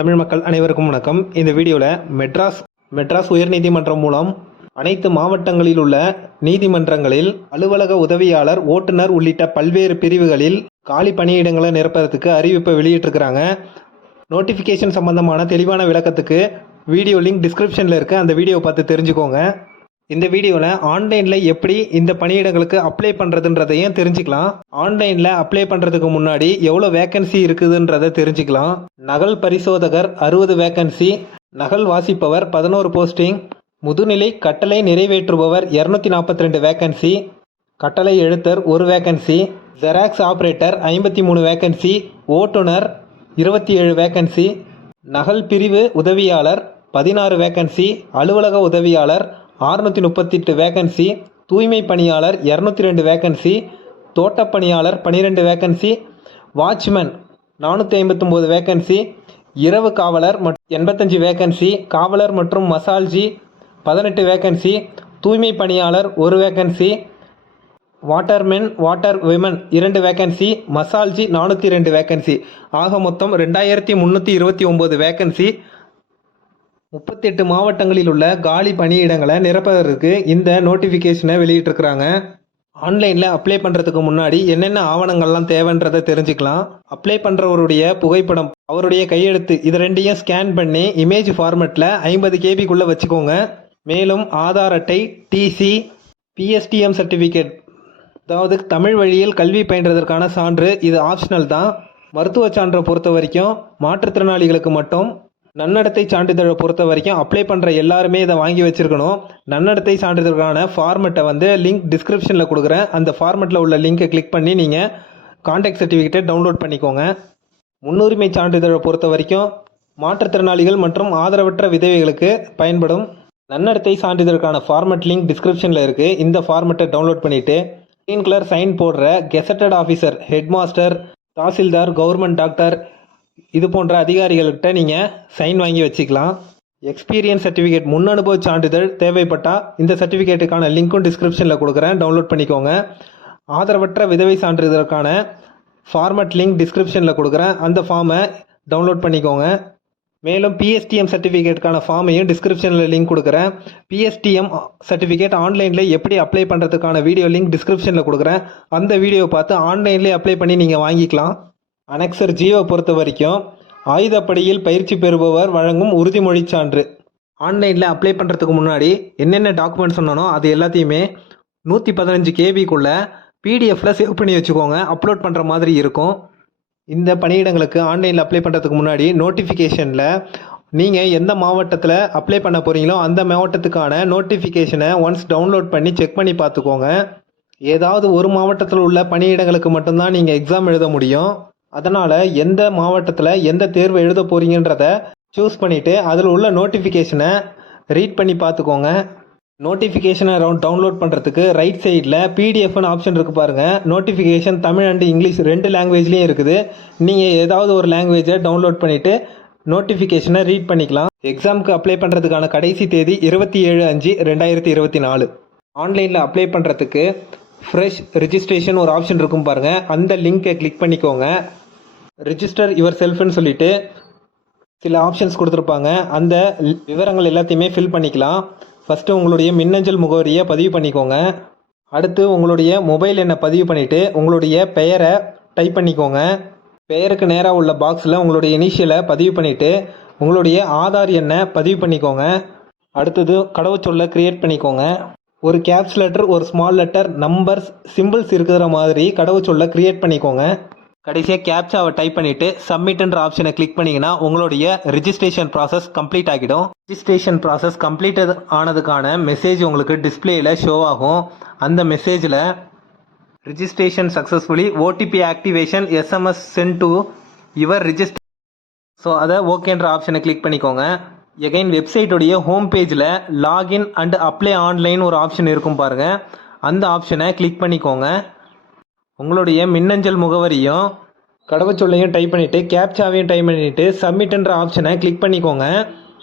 தமிழ் மக்கள் அனைவருக்கும் வணக்கம். இந்த வீடியோவில் மெட்ராஸ் மெட்ராஸ் உயர்நீதிமன்றம் மூலம் அனைத்து மாவட்டங்களில் உள்ள நீதிமன்றங்களில் அலுவலக உதவியாளர் ஓட்டுநர் உள்ளிட்ட பல்வேறு பிரிவுகளில் காலி பணியிடங்களை நிரப்புறதுக்கு அறிவிப்பை வெளியிட்டிருக்கிறாங்க. நோட்டிஃபிகேஷன் சம்பந்தமான தெளிவான விளக்கத்துக்கு வீடியோ லிங்க் டிஸ்கிரிப்ஷனில் இருக்குது அந்த வீடியோவை பார்த்து தெரிஞ்சுக்கோங்க. இந்த வீடியோவில் ஆன்லைனில் எப்படி இந்த பணியிடங்களுக்கு அப்ளை பண்ணுறதுன்றதையும் தெரிஞ்சுக்கலாம். ஆன்லைனில் அப்ளை பண்ணுறதுக்கு முன்னாடி எவ்வளோ வேக்கன்சி இருக்குதுன்றதை தெரிஞ்சுக்கலாம். நகல் பரிசோதகர் அறுபது வேக்கன்சி நகல் வாசிப்பவர் பதினோரு போஸ்டிங் முதுநிலை கட்டளை நிறைவேற்றுபவர் இரநூத்தி நாற்பத்தி ரெண்டு வேக்கன்சி கட்டளை எழுத்தர் ஒரு வேக்கன்சி ஜெராக்ஸ் ஆப்ரேட்டர் ஐம்பத்தி மூணு வேக்கன்சி ஓட்டுநர் இருபத்தி ஏழு வேக்கன்சி நகல் பிரிவு உதவியாளர் பதினாறு வேக்கன்சி அலுவலக உதவியாளர் அறுநூற்றி முப்பத்தெட்டு வேகன்சி தூய்மை பணியாளர் இரநூத்தி ரெண்டு வேக்கன்சி தோட்டப்பணியாளர் பணியாளர் வேகன்சி வேக்கன்சி வாட்ச்மேன் நானூற்றி ஐம்பத்தொம்போது வேக்கன்சி இரவு காவலர் மற்றும் எண்பத்தஞ்சு வேகன்சி காவலர் மற்றும் மசால்ஜி பதினெட்டு வேக்கன்சி தூய்மை பணியாளர் ஒரு வேக்கன்சி வாட்டர்மென் வாட்டர் விமன் இரண்டு வேக்கன்சி மசால்ஜி நானூற்றி ரெண்டு வேக்கன்சி ஆக மொத்தம் ரெண்டாயிரத்தி முந்நூற்றி இருபத்தி ஒம்பது வேக்கன்சி முப்பத்தெட்டு மாவட்டங்களில் உள்ள காலி பணியிடங்களை நிரப்புவதற்கு இந்த நோட்டிஃபிகேஷனை வெளியிட்டிருக்கிறாங்க. ஆன்லைனில் அப்ளை பண்ணுறதுக்கு முன்னாடி என்னென்ன ஆவணங்கள்லாம் தேவைன்றதை தெரிஞ்சுக்கலாம். அப்ளை பண்ணுறவருடைய புகைப்படம் அவருடைய கையெழுத்து இது ரெண்டையும் ஸ்கேன் பண்ணி இமேஜ் ஃபார்மேட்டில் ஐம்பது கேபிக்குள்ளே வச்சுக்கோங்க. மேலும் ஆதார் அட்டை டிசி பிஎஸ்டிஎம் சர்டிஃபிகேட் அதாவது தமிழ் வழியில் கல்வி பயின்றதற்கான சான்று இது ஆப்ஷனல் தான். மருத்துவ சான்றை பொறுத்த வரைக்கும் மாற்றுத்திறனாளிகளுக்கு மட்டும் நன்னடத்தை சான்றிதழை பொறுத்த வரைக்கும் அப்ளை பண்ணுற எல்லாருமே இதை வாங்கி வச்சுருக்கணும். நன்னடத்தை சான்றிதழ்கான ஃபார்மெட்டை வந்து லிங்க் டிஸ்கிரிப்ஷனில் கொடுக்குறேன். அந்த ஃபார்மெட்டில் உள்ள லிங்கை கிளிக் பண்ணி நீங்கள் கான்டாக்ட் சர்டிஃபிகேட்டை டவுன்லோட் பண்ணிக்கோங்க. முன்னுரிமை சான்றிதழை பொறுத்த வரைக்கும் மாற்றுத்திறனாளிகள் மற்றும் ஆதரவற்ற விதவைகளுக்கு பயன்படும் நன்னடத்தை சான்றிதழுக்கான ஃபார்மெட் லிங்க் டிஸ்கிரிப்ஷனில் இருக்குது இந்த ஃபார்மெட்டை டவுன்லோட் பண்ணிவிட்டு க்ரீன் கலர் சைன் போடுற gazetted officer head master tahsildar government doctor இது போன்ற அதிகாரிகள்கிட்ட நீங்கள் சைன் வாங்கி வச்சுக்கலாம். எக்ஸ்பீரியன்ஸ் சர்டிஃபிகேட் முன் அனுபவ சான்றிதழ் தேவைப்பட்டால் இந்த சர்டிஃபிகேட்டுக்கான லிங்க்கும் டிஸ்கிரிப்ஷனில் கொடுக்குறேன். டவுன்லோட் பண்ணிக்கோங்க. ஆதரவற்ற விதவை சான்றிதழுக்கான ஃபார்மட் லிங்க் டிஸ்கிரிப்ஷனில் கொடுக்குறேன். அந்த ஃபார்மை டவுன்லோட் பண்ணிக்கோங்க. மேலும் பிஎஸ்டிஎம் சர்டிஃபிகேட்டுக்கான ஃபார்மையும் டிஸ்கிரிப்ஷனில் லிங்க் கொடுக்குறேன். பிஎஸ்டிஎம் சர்டிஃபிகேட் ஆன்லைனில் எப்படி அப்ளை பண்ணுறதுக்கான வீடியோ லிங்க் டிஸ்கிரிப்ஷனில் கொடுக்குறேன். அந்த வீடியோ பார்த்து ஆன்லைன்லேயே அப்ளை பண்ணி நீங்கள் வாங்கிக்கலாம். அனெக்சர் ஜியோ பொறுத்த வரைக்கும் ஆயுதப்படையில் பயிற்சி பெறுபவர் வழங்கும் உறுதிமொழி சான்று. ஆன்லைனில் அப்ளை பண்ணுறதுக்கு முன்னாடி என்னென்ன டாக்குமெண்ட் சொன்னனோ அது எல்லாத்தையுமே நூற்றி பதினஞ்சு கேபிக்குள்ளே பிடிஎஃப்பில் சேவ் பண்ணி வச்சுக்கோங்க. அப்லோட் பண்ணுற மாதிரி இருக்கும். இந்த பணியிடங்களுக்கு ஆன்லைனில் அப்ளை பண்ணுறதுக்கு முன்னாடி நோட்டிஃபிகேஷனில் நீங்கள் எந்த மாவட்டத்தில் அப்ளை பண்ண போகிறீங்களோ அந்த மாவட்டத்துக்கான நோட்டிஃபிகேஷனை ஒன்ஸ் டவுன்லோட் பண்ணி செக் பண்ணி பார்த்துக்கோங்க. ஏதாவது ஒரு மாவட்டத்தில் உள்ள பணியிடங்களுக்கு மட்டும்தான் நீங்கள் எக்ஸாம் எழுத முடியும். அதனால் எந்த மாவட்டத்தில் எந்த தேர்வு எழுத போகிறீங்கன்றத சூஸ் பண்ணிவிட்டு அதில் உள்ள நோட்டிஃபிகேஷனை ரீட் பண்ணி பார்த்துக்கோங்க. நோட்டிஃபிகேஷனை ரவுண்ட் டவுன்லோட் பண்ணுறதுக்கு ரைட் சைடில் பிடிஎஃப்னு ஆப்ஷன் இருக்குது பாருங்கள் நோட்டிஃபிகேஷன் தமிழ் அண்டு இங்கிலீஷ் ரெண்டு லாங்குவேஜ்லேயும் இருக்குது. நீங்கள் ஏதாவது ஒரு லாங்குவேஜை டவுன்லோட் பண்ணிவிட்டு நோட்டிஃபிகேஷனை ரீட் பண்ணிக்கலாம். எக்ஸாமுக்கு அப்ளை பண்ணுறதுக்கான கடைசி தேதி இருபத்தி ஏழு அஞ்சு ரெண்டாயிரத்தி இருபத்தி நாலு. ஆன்லைனில் அப்ளை பண்ணுறதுக்கு ஃப்ரெஷ் ரிஜிஸ்ட்ரேஷன் ஒரு ஆப்ஷன் இருக்கும் பாருங்கள் அந்த லிங்க்கை கிளிக் பண்ணிக்கோங்க. ரிஜிஸ்டர் யுவர் செல்ஃப்னு சொல்லிட்டு சில ஆப்ஷன்ஸ் கொடுத்துருப்பாங்க. அந்த விவரங்கள் எல்லாத்தையுமே ஃபில் பண்ணிக்கலாம். ஃபஸ்ட்டு உங்களுடைய மின்னஞ்சல் முகவரியை பதிவு பண்ணிக்கோங்க. அடுத்து உங்களுடைய மொபைல் எண்ணை பதிவு பண்ணிவிட்டு உங்களுடைய பெயரை டைப் பண்ணிக்கோங்க. பெயருக்கு நேராக உள்ள பாக்ஸில் உங்களுடைய இனிஷியலை பதிவு பண்ணிவிட்டு உங்களுடைய ஆதார் எண்ணை பதிவு பண்ணிக்கோங்க. அடுத்தது கடவுச்சொல்லை க்ரியேட் பண்ணிக்கோங்க. ஒரு கேப்ஸ் லெட்டர் ஒரு ஸ்மால் லெட்டர் நம்பர்ஸ் சிம்பிள்ஸ் இருக்கிற மாதிரி கடவுச்சொல்லை க்ரியேட் பண்ணிக்கோங்க. கடைசியாக கேப்சாவை டைப் பண்ணிவிட்டு சப்மிட்ன்ற ஆப்ஷனை கிளிக் பண்ணிங்கன்னா உங்களுடைய ரிஜிஸ்ட்ரேஷன் ப்ராசஸ் கம்ப்ளீட் ஆகிடும். ரிஜிஸ்ட்ரேஷன் ப்ராசஸ் கம்ப்ளீட் ஆனதுக்கான மெசேஜ் உங்களுக்கு டிஸ்பிளேயில் ஷோ ஆகும். அந்த மெசேஜில் registration successfully OTP activation SMS sent to your register so அதை ஓகேன்ற ஆப்ஷனை கிளிக் பண்ணிக்கோங்க. எகைன் வெப்சைட்டுடைய ஹோம் பேஜில் லாகின் அண்ட் அப்ளை ஆன்லைன் ஒரு ஆப்ஷன் இருக்கும் பாருங்கள் அந்த ஆப்ஷனை கிளிக் பண்ணிக்கோங்க. உங்களுடைய மின்னஞ்சல் முகவரியும் கடவுச்சொல்லையும் டைப் பண்ணிவிட்டு கேப்சாவையும் டைப் பண்ணிவிட்டு சப்மிட்ன்ற ஆப்ஷனை கிளிக் பண்ணிக்கோங்க.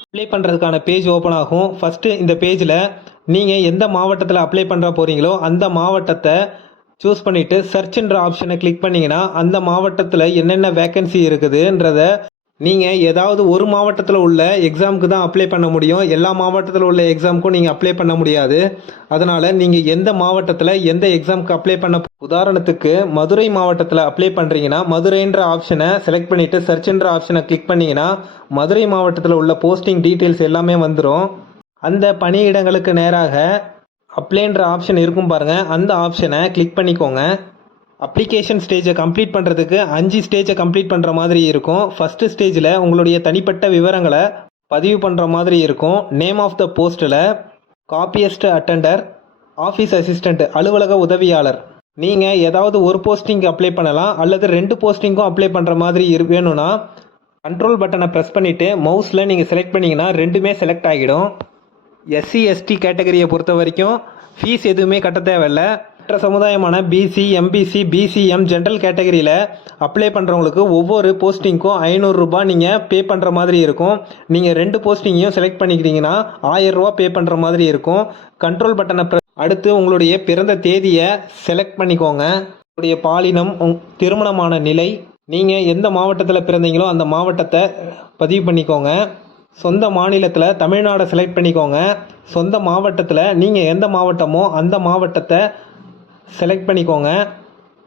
அப்ளை பண்ணுறதுக்கான பேஜ் ஓப்பன் ஆகும். ஃபஸ்ட்டு இந்த பேஜில் நீங்கள் எந்த மாவட்டத்தில் அப்ளை பண்ணுற போகிறீங்களோ அந்த மாவட்டத்தை சூஸ் பண்ணிவிட்டு சர்ச்ன்ற ஆப்ஷனை கிளிக் பண்ணிங்கன்னா அந்த மாவட்டத்தில் என்னென்ன வேக்கன்சி இருக்குதுன்றத நீங்கள் ஏதாவது ஒரு மாவட்டத்தில் உள்ள எக்ஸாமுக்கு தான் அப்ளை பண்ண முடியும். எல்லா மாவட்டத்தில் உள்ள எக்ஸாமுக்கும் நீங்கள் அப்ளை பண்ண முடியாது. அதனால் நீங்கள் எந்த மாவட்டத்தில் எந்த எக்ஸாமுக்கு அப்ளை பண்ண உதாரணத்துக்கு மதுரை மாவட்டத்தில் அப்ளை பண்ணுறீங்கன்னா மதுரைன்ற ஆப்ஷனை செலக்ட் பண்ணிவிட்டு சர்ச்ன்ற ஆப்ஷனை கிளிக் பண்ணிங்கன்னா மதுரை மாவட்டத்தில் உள்ள போஸ்டிங் டீட்டெயில்ஸ் எல்லாமே வந்துடும் அந்த பணியிடங்களுக்கு நேராக அப்ளைன்ற ஆப்ஷன் இருக்கும் பாருங்கள் அந்த ஆப்ஷனை கிளிக் பண்ணிக்கோங்க. அப்ளிகேஷன் ஸ்டேஜை கம்ப்ளீட் பண்ணுறதுக்கு அஞ்சு ஸ்டேஜை கம்ப்ளீட் பண்ணுற மாதிரி இருக்கும். ஃபஸ்ட்டு ஸ்டேஜில் உங்களுடைய தனிப்பட்ட விவரங்களை பதிவு பண்ணுற மாதிரி இருக்கும். நேம் ஆஃப் த போஸ்ட்டில் காப்பியஸ்ட் அட்டெண்டர் ஆஃபீஸ் அசிஸ்டண்ட் அலுவலக உதவியாளர். நீங்கள் ஏதாவது ஒரு போஸ்டிங்க்கு அப்ளை பண்ணலாம். அல்லது ரெண்டு போஸ்டிங்க்கும் அப்ளை பண்ணுற மாதிரி இரு வேணும்னா கண்ட்ரோல் பட்டனை ப்ரெஸ் பண்ணிவிட்டு மவுஸில் நீங்கள் செலக்ட் பண்ணிங்கன்னா ரெண்டுமே செலக்ட் ஆகிடும். எஸ்சி எஸ்டி கேட்டகரியை பொறுத்த வரைக்கும் ஃபீஸ் எதுவுமே கட்ட தேவையில்ல. மற்ற சமுதாயமான பிசி எம்பிசி பிசிஎம் ஜென்ரல் கேட்டகரியில் அப்ளை பண்ணுறவங்களுக்கு ஒவ்வொரு போஸ்டிங்க்கும் ஐநூறுரூபா நீங்கள் பே பண்ணுற மாதிரி இருக்கும். நீங்கள் ரெண்டு போஸ்டிங்கையும் செலக்ட் பண்ணிக்கிட்டீங்கன்னா ஆயிரரூபா பே பண்ணுற மாதிரி இருக்கும். கண்ட்ரோல் பட்டனை அடுத்து உங்களுடைய பிறந்த தேதியை செலக்ட் பண்ணிக்கோங்க. உங்களுடைய பாலினம் உங் திருமணமான நிலை நீங்கள் எந்த மாவட்டத்தில் பிறந்தீங்களோ அந்த மாவட்டத்தை பதிவு பண்ணிக்கோங்க. சொந்த மாநிலத்தில் தமிழ்நாடை செலக்ட் பண்ணிக்கோங்க. சொந்த மாவட்டத்தில் நீங்கள் எந்த மாவட்டமோ அந்த மாவட்டத்தை செலக்ட் பண்ணிக்கோங்க.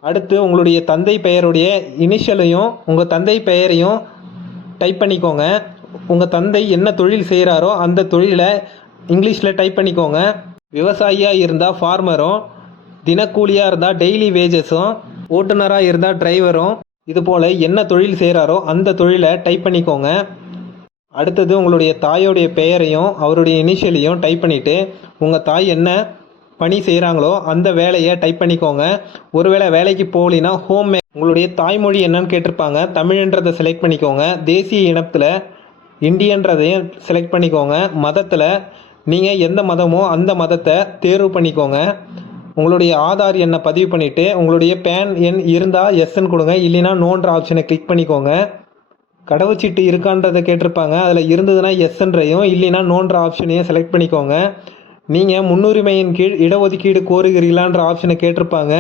அடுத்து உங்களுடைய தந்தை பெயருடைய இனிஷியலையும் உங்கள் தந்தை பெயரையும் டைப் பண்ணிக்கோங்க. உங்கள் தந்தை என்ன தொழில் செய்கிறாரோ அந்த தொழிலை இங்கிலீஷில் டைப் பண்ணிக்கோங்க. விவசாயியாக இருந்தால் ஃபார்மரும் தினக்கூலியாக இருந்தால் டெய்லி வேஜஸும் ஓட்டுநராக இருந்தால் டிரைவரும் இது போல் என்ன தொழில் செய்கிறாரோ அந்த தொழிலை டைப் பண்ணிக்கோங்க. அடுத்தது உங்களுடைய தாயோடைய பெயரையும் அவருடைய இனிஷியலையும் டைப் பண்ணிவிட்டு உங்கள் தாய் என்ன பணி செய்கிறாங்களோ அந்த வேலையை டைப் பண்ணிக்கோங்க. ஒருவேளை வேலைக்கு போகலின்னா ஹோம் உங்களுடைய தாய்மொழி என்னன்னு கேட்டிருப்பாங்க. தமிழ்ன்றதை செலக்ட் பண்ணிக்கோங்க. தேசிய இனத்தில் இந்தியன்றதையும் செலக்ட் பண்ணிக்கோங்க. மதத்தில் நீங்கள் எந்த மதமோ அந்த மதத்தை தேர்வு பண்ணிக்கோங்க. உங்களுடைய ஆதார் எண்ணை பதிவு பண்ணிவிட்டு உங்களுடைய பேன் எண் இருந்தால் எஸ்ன்னு கொடுங்க. இல்லைன்னா நோன்ற ஆப்ஷனை கிளிக் பண்ணிக்கோங்க. கடவுச்சீட்டு இருக்கான்றதை கேட்டிருப்பாங்க. அதில் இருந்ததுன்னா எஸ்ன்றையும் இல்லைன்னா நோன்ற ஆப்ஷனையும் செலக்ட் பண்ணிக்கோங்க. நீங்கள் முன்னுரிமையின் கீழ் இடஒதுக்கீடு கோருகிறீங்களான்ற ஆப்ஷனை கேட்டிருப்பாங்க.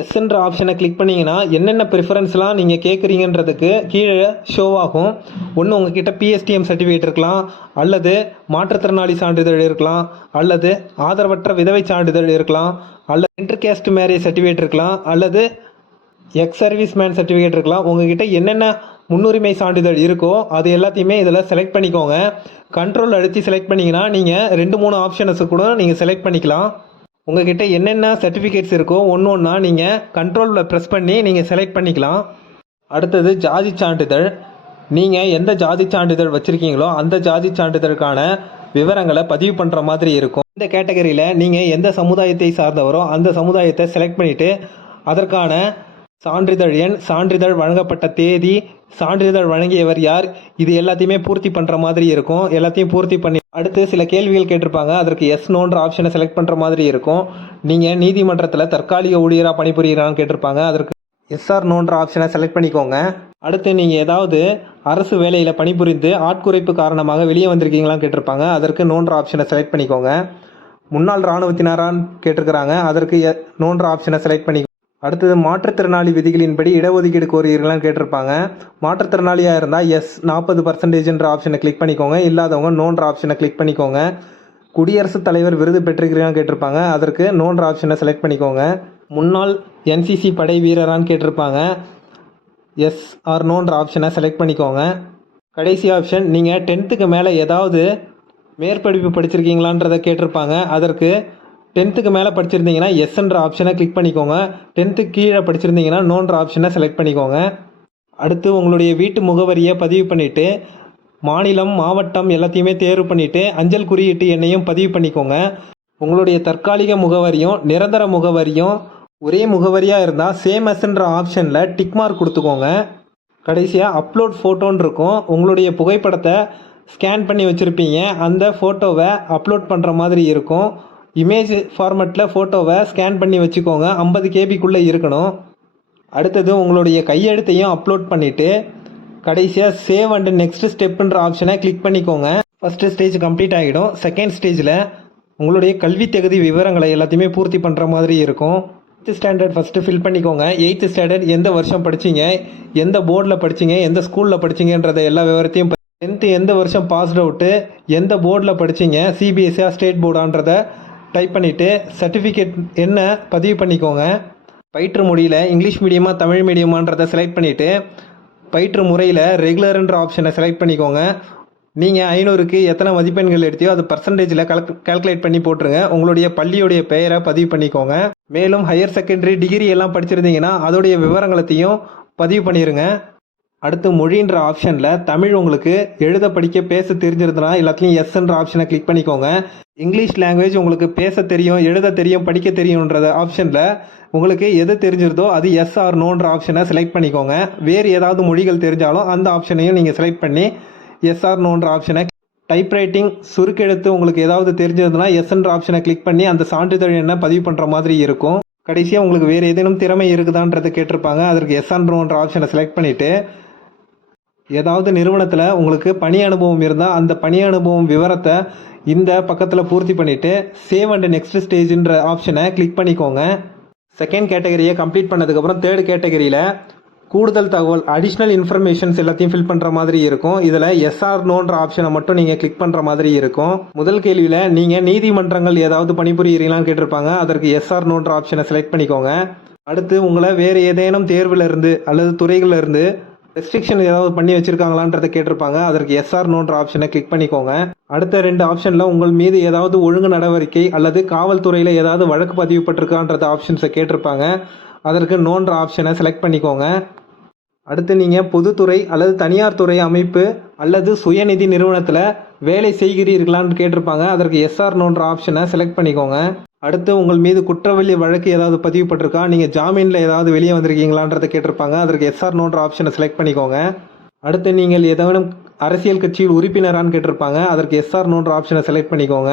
எஸ்ன்ற ஆப்ஷனை கிளிக் பண்ணிங்கன்னா என்னென்ன ப்ரிஃபரன்ஸ்லாம் நீங்கள் கேட்குறீங்கன்றதுக்கு கீழே ஷோ ஆகும். ஒன்று உங்ககிட்ட பிஎஸ்டிஎம் சர்டிஃபிகேட் இருக்கலாம் அல்லது மாற்றுத்திறனாளி சான்றிதழ் இருக்கலாம் அல்லது ஆதரவற்ற விதவை சான்றிதழ் இருக்கலாம் அல்லது இன்டர்கேஸ்ட் மேரேஜ் சர்டிஃபிகேட் இருக்கலாம் அல்லது எக்ஸ் சர்வீஸ் மேன் சர்டிஃபிகேட் இருக்கலாம். உங்ககிட்ட என்னென்ன முன்னுரிமை சான்றிதழ் இருக்கோ அது எல்லாத்தையுமே இதில் செலக்ட் பண்ணிக்கோங்க. கண்ட்ரோல் அழுத்தி செலக்ட் பண்ணிங்கன்னா நீங்கள் ரெண்டு மூணு ஆப்ஷன்ஸு கூட நீங்கள் செலக்ட் பண்ணிக்கலாம். உங்ககிட்ட என்னென்ன சர்டிஃபிகேட்ஸ் இருக்கோ ஒன்று ஒன்றா நீங்கள் கண்ட்ரோலில் ப்ரெஸ் பண்ணி நீங்கள் செலக்ட் பண்ணிக்கலாம். அடுத்தது ஜாதி சான்றிதழ். நீங்கள் எந்த ஜாதி சான்றிதழ் வச்சுருக்கீங்களோ அந்த ஜாதி சான்றிதழுக்கான விவரங்களை பதிவு பண்ணுற மாதிரி இருக்கும். இந்த கேட்டகரியில் நீங்கள் எந்த சமுதாயத்தை சார்ந்தவரோ அந்த சமுதாயத்தை செலக்ட் பண்ணிவிட்டு அதற்கான சான்றிதழ் எண் சான்றிதழ் வழங்கப்பட்ட தேதி சான்றிதழ் வழங்கியவர் யார்? இது எல்லாத்தையுமே பூர்த்தி பண்ணுற மாதிரி இருக்கும். எல்லாத்தையும் பூர்த்தி பண்ணி அடுத்து சில கேள்விகள் கேட்டிருப்பாங்க. அதற்கு எஸ் நோன்ற ஆப்ஷனை செலக்ட் பண்ணுற மாதிரி இருக்கும். நீங்கள் நீதிமன்றத்தில் தற்காலிக ஊழியராக பணிபுரிகிறான்னு கேட்டிருப்பாங்க. அதற்கு எஸ்ஆர் நோன்ற ஆப்ஷனை செலக்ட் பண்ணிக்கோங்க. அடுத்து நீங்கள் ஏதாவது அரசு வேலையில் பணிபுரிந்து ஆட்குறைப்பு காரணமாக வெளியே வந்திருக்கீங்களான்னு கேட்டிருப்பாங்க. அதற்கு நோன்ற ஆப்ஷனை செலக்ட் பண்ணிக்கோங்க. முன்னாள் இராணுவத்தினரான்னு கேட்டிருக்கிறாங்க. அதற்கு நோன்ற ஆப்ஷனை செலக்ட் பண்ணி அடுத்தது மாற்றுத்திறனாளி விதிகளின்படி இடஒதுக்கீடு கோருகிறீர்களான்னு கேட்டிருப்பாங்க. மாற்றுத்திறனாளியாக இருந்தால் எஸ் நாற்பது பர்சன்டேஜ்ன்ற ஆப்ஷனை கிளிக் பண்ணிக்கோங்க. இல்லாதவங்க நோன்ற ஆப்ஷனை கிளிக் பண்ணிக்கோங்க. குடியரசுத் தலைவர் விருது பெற்றிருக்கிறான்னு கேட்டிருப்பாங்க. அதற்கு நோன்ற ஆப்ஷனை செலக்ட் பண்ணிக்கோங்க. முன்னாள் என்சிசி படை வீரரான்னு கேட்டிருப்பாங்க. எஸ் ஆர் நோன்ற ஆப்ஷனை செலக்ட் பண்ணிக்கோங்க. கடைசி ஆப்ஷன் நீங்கள் டென்த்துக்கு மேலே ஏதாவது மேற்படிப்பு படிச்சிருக்கீங்களான்றதை கேட்டிருப்பாங்க. அதற்கு டென்த்துக்கு மேலே படிச்சிருந்தீங்கன்னா எஸ்ன்ற ஆப்ஷனை கிளிக் பண்ணிக்கோங்க. டென்த்துக்கு கீழே படிச்சிருந்தீங்கன்னா நோன்ற ஆப்ஷனை செலக்ட் பண்ணிக்கோங்க. அடுத்து உங்களுடைய வீட்டு முகவரியை பதிவு பண்ணிவிட்டு மாநிலம் மாவட்டம் எல்லாத்தையுமே தேர்வு பண்ணிவிட்டு அஞ்சல் குறியீட்டு எண்ணையும் பதிவு பண்ணிக்கோங்க. உங்களுடைய தற்காலிக முகவரியும் நிரந்தர முகவரியும் ஒரே முகவரியாக இருந்தால் சேம் எஸ்ன்ற ஆப்ஷனில் டிக் மார்க் கொடுத்துக்கோங்க. கடைசியாக அப்லோட் ஃபோட்டோன்னு இருக்கும். உங்களுடைய புகைப்படத்தை ஸ்கேன் பண்ணி வச்சுருப்பீங்க. அந்த ஃபோட்டோவை அப்லோட் பண்ணுற மாதிரி இருக்கும். இமேஜ் ஃபார்மேட்டில் ஃபோட்டோவை ஸ்கேன் பண்ணி வச்சுக்கோங்க. ஐம்பது கேபிக்குள்ளே இருக்கணும். அடுத்தது உங்களுடைய கையெழுத்தையும் அப்லோட் பண்ணிவிட்டு கடைசியாக சேவ் அண்ட் நெக்ஸ்ட் ஸ்டெப்புன்ற ஆப்ஷனை கிளிக் பண்ணிக்கோங்க. ஃபஸ்ட்டு ஸ்டேஜ் கம்ப்ளீட் ஆகிடும். செகண்ட் ஸ்டேஜில் உங்களுடைய கல்வி தகுதி விவரங்களை எல்லாத்தையுமே பூர்த்தி பண்ணுற மாதிரி இருக்கும். எயித்து ஸ்டாண்டர்ட் ஃபஸ்ட்டு ஃபில் பண்ணிக்கோங்க. எயித்து ஸ்டாண்டர்ட் எந்த வருஷம் படிச்சீங்க எந்த போர்டில் படிச்சீங்க எந்த ஸ்கூலில் படிச்சீங்கன்றத எல்லா விவரத்தையும் டென்த்து எந்த வருஷம் பாஸ்ட் அவுட்டு எந்த போர்டில் படிச்சீங்க சிபிஎஸ்சியா ஸ்டேட் போர்டான்றத டைப் பண்ணிவிட்டு சர்டிஃபிகேட் என்ன பதிவு பண்ணிக்கோங்க. பயிற்று மொழியில் இங்கிலீஷ் மீடியமா தமிழ் மீடியமான்றதை செலக்ட் பண்ணிவிட்டு பயிற்று முறையில் ரெகுலருன்ற ஆப்ஷனை செலக்ட் பண்ணிக்கோங்க. நீங்கள் ஐநூறுக்கு எத்தனை மதிப்பெண்கள் எடுத்தியோ அது பர்சன்டேஜில் கலக் கால்குலேட் பண்ணி போட்டுருங்க. உங்களுடைய பள்ளியுடைய பெயரை பதிவு பண்ணிக்கோங்க. மேலும் ஹையர் செகண்டரி டிகிரி எல்லாம் படிச்சிருந்தீங்கன்னா அதோடைய விவரங்களத்தையும் பதிவு பண்ணிடுங்க அடுத்து மொழின்ற ஆப்ஷனில் தமிழ் உங்களுக்கு எழுத படிக்க பேச தெரிஞ்சிருந்தனா எல்லாத்தையும் எஸ்ன்ற ஆப்ஷனை கிளிக் பண்ணிக்கோங்க. இங்கிலீஷ் லாங்குவேஜ் உங்களுக்கு பேச தெரியும் எழுத தெரியும் படிக்க தெரியுன்ற ஆப்ஷனில் உங்களுக்கு எது தெரிஞ்சிருதோ அது எஸ் ஆர் நோன்ற ஆப்ஷனை செலக்ட் பண்ணிக்கோங்க. வேறு ஏதாவது மொழிகள் தெரிஞ்சாலும் அந்த ஆப்ஷனையும் நீங்கள் செலக்ட் பண்ணி எஸ் ஆர் நோன்ற ஆப்ஷனை டைப்ரைட்டிங் சுருக்கெழுத்து உங்களுக்கு ஏதாவது தெரிஞ்சதுன்னா எஸ்ன்ற ஆப்ஷனை கிளிக் பண்ணி அந்த சான்றிதழ் என்ன பதிவு பண்ணுற மாதிரி இருக்கும். கடைசியாக உங்களுக்கு வேறு ஏதேனும் திறமை இருக்குதான்றதை கேட்டிருப்பாங்க. அதற்கு எஸ் ஆன்ற ஆப்ஷனை செலக்ட் பண்ணிவிட்டு ஏதாவது நிறுவனத்தில் உங்களுக்கு பணி அனுபவம் இருந்தால் அந்த பணி அனுபவம் விவரத்தை இந்த பக்கத்தில் பூர்த்தி பண்ணிவிட்டு சேவ் அண்ட் நெக்ஸ்ட் ஸ்டேஜ்ன்ற ஆப்ஷனை கிளிக் பண்ணிக்கோங்க. செகண்ட் கேட்டகரியை கம்ப்ளீட் பண்ணதுக்கப்புறம் தேர்ட் கேட்டகரியில் கூடுதல் தகவல் அடிஷ்னல் இன்ஃபர்மேஷன்ஸ் எல்லாத்தையும் ஃபில் பண்ணுற மாதிரி இருக்கும். இதில் எஸ்ஆர் நோன்ற ஆப்ஷனை மட்டும் நீங்கள் கிளிக் பண்ணுற மாதிரி இருக்கும். முதல் கேள்வியில் நீங்கள் நீதிமன்றங்கள் ஏதாவது பணிபுரிகிறீங்களான்னு கேட்டிருப்பாங்க. அதற்கு எஸ்ஆர் நோன்ற ஆப்ஷனை செலக்ட் பண்ணிக்கோங்க. அடுத்து உங்களை வேறு ஏதேனும் தேர்வில் இருந்து அல்லது துறைகளில் இருந்து ரெஸ்ட்ரிக்ஷன் ஏதாவது பண்ணி வச்சிருக்காங்களான்றதை கேட்டிருப்பாங்க. அதற்கு எஸ்ஆர் நோன்ற ஆப்ஷனை கிளிக் பண்ணிக்கோங்க. அடுத்த ரெண்டு ஆப்ஷனில் உங்கள் மீது ஏதாவது ஒழுங்கு நடவடிக்கை அல்லது காவல்துறையில் ஏதாவது வழக்கு பதிவுப்பட்டிருக்கான்றத ஆப்ஷன்ஸை கேட்டிருப்பாங்க. அதற்கு நோன்ற ஆப்ஷனை செலக்ட் பண்ணிக்கோங்க. அடுத்து நீங்கள் பொதுத்துறை அல்லது தனியார் துறை அமைப்பு அல்லது சுயநிதி நிறுவனத்தில் வேலை செய்கிறீர்களான்னு கேட்டிருப்பாங்க. அதற்கு எஸ்ஆர் நோன்ற ஆப்ஷனை செலக்ட் பண்ணிக்கோங்க. அடுத்து உங்கள் மீது குற்றவியல் வழக்கு ஏதாவது பதிவுப்பட்டிருக்கா நீங்கள் ஜாமீனில் ஏதாவது வெளியே வந்திருக்கீங்களான்றதை கேட்டிருப்பாங்க. அதற்கு எஸ்ஆர் நோன்ற ஆப்ஷனை செலக்ட் பண்ணிக்கோங்க. அடுத்து நீங்கள் ஏதேனும் அரசியல் கட்சியில் உறுப்பினரான்னு கேட்டிருப்பாங்க. அதற்கு எஸ்ஆர் நோன்ற ஆப்ஷனை செலக்ட் பண்ணிக்கோங்க.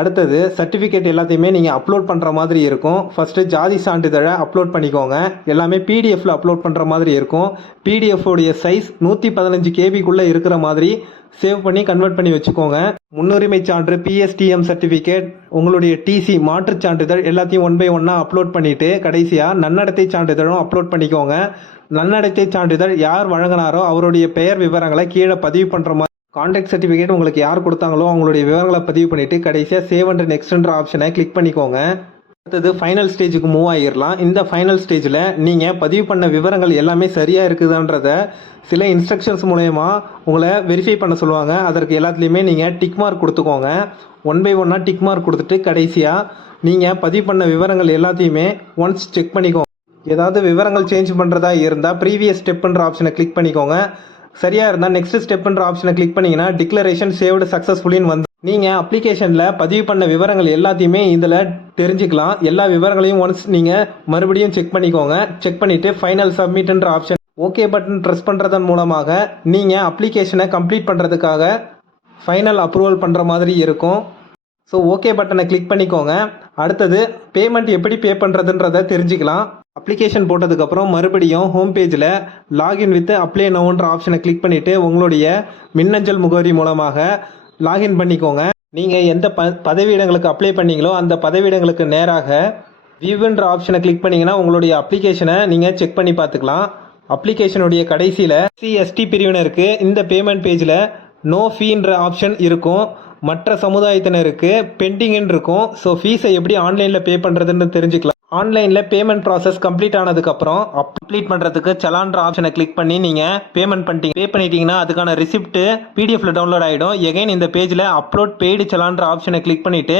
அடுத்தது சர்டிஃபிகேட் எல்லாத்தையுமே நீங்கள் அப்லோட் பண்ணுற மாதிரி இருக்கும். ஃபஸ்ட்டு ஜாதி சான்றிதழை அப்லோட் பண்ணிக்கோங்க. எல்லாமே பிடிஎஃப்பில் அப்லோட் பண்ணுற மாதிரி இருக்கும். பிடிஎஃபோடைய சைஸ் நூற்றி பதினஞ்சு கேபிக்குள்ளே இருக்கிற மாதிரி சேவ் பண்ணி கன்வெர்ட் பண்ணி வச்சுக்கோங்க. முன்னுரிமை சான்று பிஎஸ்டிஎம் சர்டிஃபிகேட் உங்களுடைய டிசி மாற்றுச் சான்றிதழ் எல்லாத்தையும் ஒன் பை ஒன்னாக அப்லோட் பண்ணிவிட்டு கடைசியாக நன்னடத்தை சான்றிதழும் அப்லோட் பண்ணிக்கோங்க. நன்னடத்தை சான்றிதழ் யார் வழங்கினாரோ அவருடைய பெயர் விவரங்களை கீழே பதிவு பண்ணுற மாதிரி கான்டாக்ட் சர்டிஃபிகேட் உங்களுக்கு யார் கொடுத்தாங்களோ அவங்களுடைய விவரங்களை பதிவு பண்ணிவிட்டு கடைசியாக சேவ் அண்ட் நெக்ஸ்ட்ன்ற ஆப்ஷனை கிளிக் பண்ணிக்கோங்க. அடுத்தது ஃபைனல் ஸ்டேஜுக்கு மூவ் ஆகிடலாம் இந்த ஃபைனல் ஸ்டேஜில் நீங்கள் பதிவு பண்ண விவரங்கள் எல்லாமே சரியாக இருக்குதான்றத சில இன்ஸ்ட்ரக்ஷன்ஸ் மூலயமா உங்களை வெரிஃபை பண்ண சொல்லுவாங்க. அதற்கு எல்லாத்துலேயுமே நீங்கள் டிக் மார்க் கொடுத்துக்கோங்க. ஒன் பை ஒன்னாக டிக் மார்க் கொடுத்துட்டு கடைசியாக நீங்கள் பதிவு பண்ண விவரங்கள் எல்லாத்தையுமே ஒன்ஸ் செக் பண்ணிக்கோங்க. ஏதாவது விவரங்கள் சேஞ்ச் பண்ணுறதா இருந்தால் ப்ரீவியஸ் ஸ்டெப்புன்ற ஆப்ஷனை கிளிக் பண்ணிக்கோங்க. சரியாக இருந்தால் நெக்ஸ்ட் ஸ்டெப்புன்ற ஆப்ஷனை கிளிக் பண்ணிங்கன்னா டிக்ளரேஷன் சேவ்டு சக்ஸஸ்ஃபுல்லின்னு வந்து நீங்கள் அப்ளிகேஷனில் பதிவு பண்ண விவரங்கள் எல்லாத்தையுமே இதில் தெரிஞ்சுக்கலாம். எல்லா விவரங்களையும் ஒன்ஸ் நீங்கள் மறுபடியும் செக் பண்ணிக்கோங்க. செக் பண்ணிவிட்டு ஃபைனல் சப்மிட்ன்ற ஆப்ஷன் ஓகே பட்டன் ப்ரெஸ் பண்ணுறதன் மூலமாக நீங்கள் அப்ளிகேஷனை கம்ப்ளீட் பண்ணுறதுக்காக ஃபைனல் அப்ரூவல் பண்ணுற மாதிரி இருக்கும். ஸோ ஓகே பட்டனை கிளிக் பண்ணிக்கோங்க. அடுத்தது பேமெண்ட் எப்படி பே பண்ணுறதுன்றதை தெரிஞ்சுக்கலாம். அப்ளிகேஷன் போட்டதுக்கப்புறம் மறுபடியும் ஹோம் பேஜில் லாகின் வித் அப்ளை நவுன்ற ஆப்ஷனை கிளிக் பண்ணிவிட்டு உங்களுடைய மின்னஞ்சல் முகவரி மூலமாக லாகின் பண்ணிக்கோங்க. நீங்கள் எந்த ப பதவியிடங்களுக்கு அப்ளை பண்ணீங்களோ அந்த பதவியிடங்களுக்கு நேராக வியூன்ற ஆப்ஷனை கிளிக் பண்ணிங்கன்னா உங்களுடைய அப்ளிகேஷனை நீங்கள் செக் பண்ணி பார்த்துக்கலாம். அப்ளிகேஷனுடைய கடைசியில் சிஎஸ்டி பிரிவினருக்கு இந்த பேமெண்ட் பேஜில் நோ ஃபீன்ற ஆப்ஷன் இருக்கும். மற்ற சமுதாயத்தினருக்கு பெண்டிங்னு இருக்கும். ஸோ ஃபீஸை எப்படி ஆன்லைனில் பே பண்ணுறதுன்னு தெரிஞ்சுக்கலாம். ஆன்லைனில் பேமெண்ட் ப்ராசஸ் கம்ப்ளீட் ஆனதுக்கப்புறம் கம்ப்ளீட் பண்ணுறதுக்கு சலான்ற ஆப்ஷனை கிளிக் பண்ணி நீங்கள் பேமெண்ட் பண்ணிட்டீங்க. பே பண்ணிட்டீங்கன்னா அதுக்கான ரிசிப்ட்டு பிடிஎஃப்ல டவுன்லோட் ஆகிடும் எகைன் இந்த பேஜில் அப்லோட் பெய்டு சலான்ற ஆப்ஷனை கிளிக் பண்ணிவிட்டு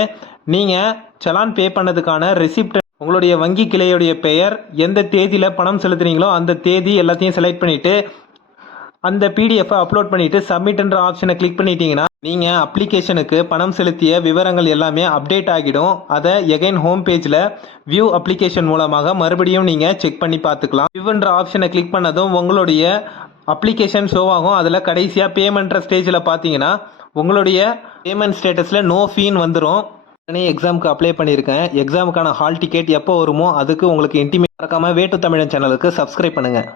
நீங்கள் சலான் பே பண்ணதுக்கான ரிசிப்ட் உங்களுடைய வங்கி கிளையுடைய பெயர் எந்த தேதியில் பணம் செலுத்துறீங்களோ அந்த தேதி எல்லாத்தையும் செலக்ட் பண்ணிவிட்டு அந்த பிடிஎஃப் அப்லோட் பண்ணிட்டு சப்மிட்ன்ற ஆப்ஷனை கிளிக் பண்ணிட்டீங்கன்னா நீங்க அப்ளிகேஷனுக்கு பணம் செலுத்திய விவரங்கள் எல்லாமே அப்டேட் ஆகிடும். அதை எகைன் ஹோம் பேஜ்ல வியூ அப்ளிகேஷன் மூலமாக மறுபடியும் நீங்க செக் பண்ணி பார்த்துக்கலாம். வியூன்ற ஆப்ஷனை கிளிக் பண்ணதும் உங்களுடைய அப்ளிகேஷன் ஷோ ஆகும். அதில் கடைசியாக பேமெண்ட்ற ஸ்டேஜில் பார்த்தீங்கன்னா உங்களுடைய பேமெண்ட் ஸ்டேட்டஸில் நோ ஃபீன் வந்துடும் உடனே எக்ஸாமுக்கு அப்ளை பண்ணியிருக்கேன். எக்ஸாமுக்கான ஹால் டிக்கெட் எப்போ வருமோ அதுக்கு உங்களுக்கு இன்டிமேட் மறக்காமல் வேட்டு தமிழன் சேனலுக்கு சப்ஸ்கிரைப் பண்ணுங்கள்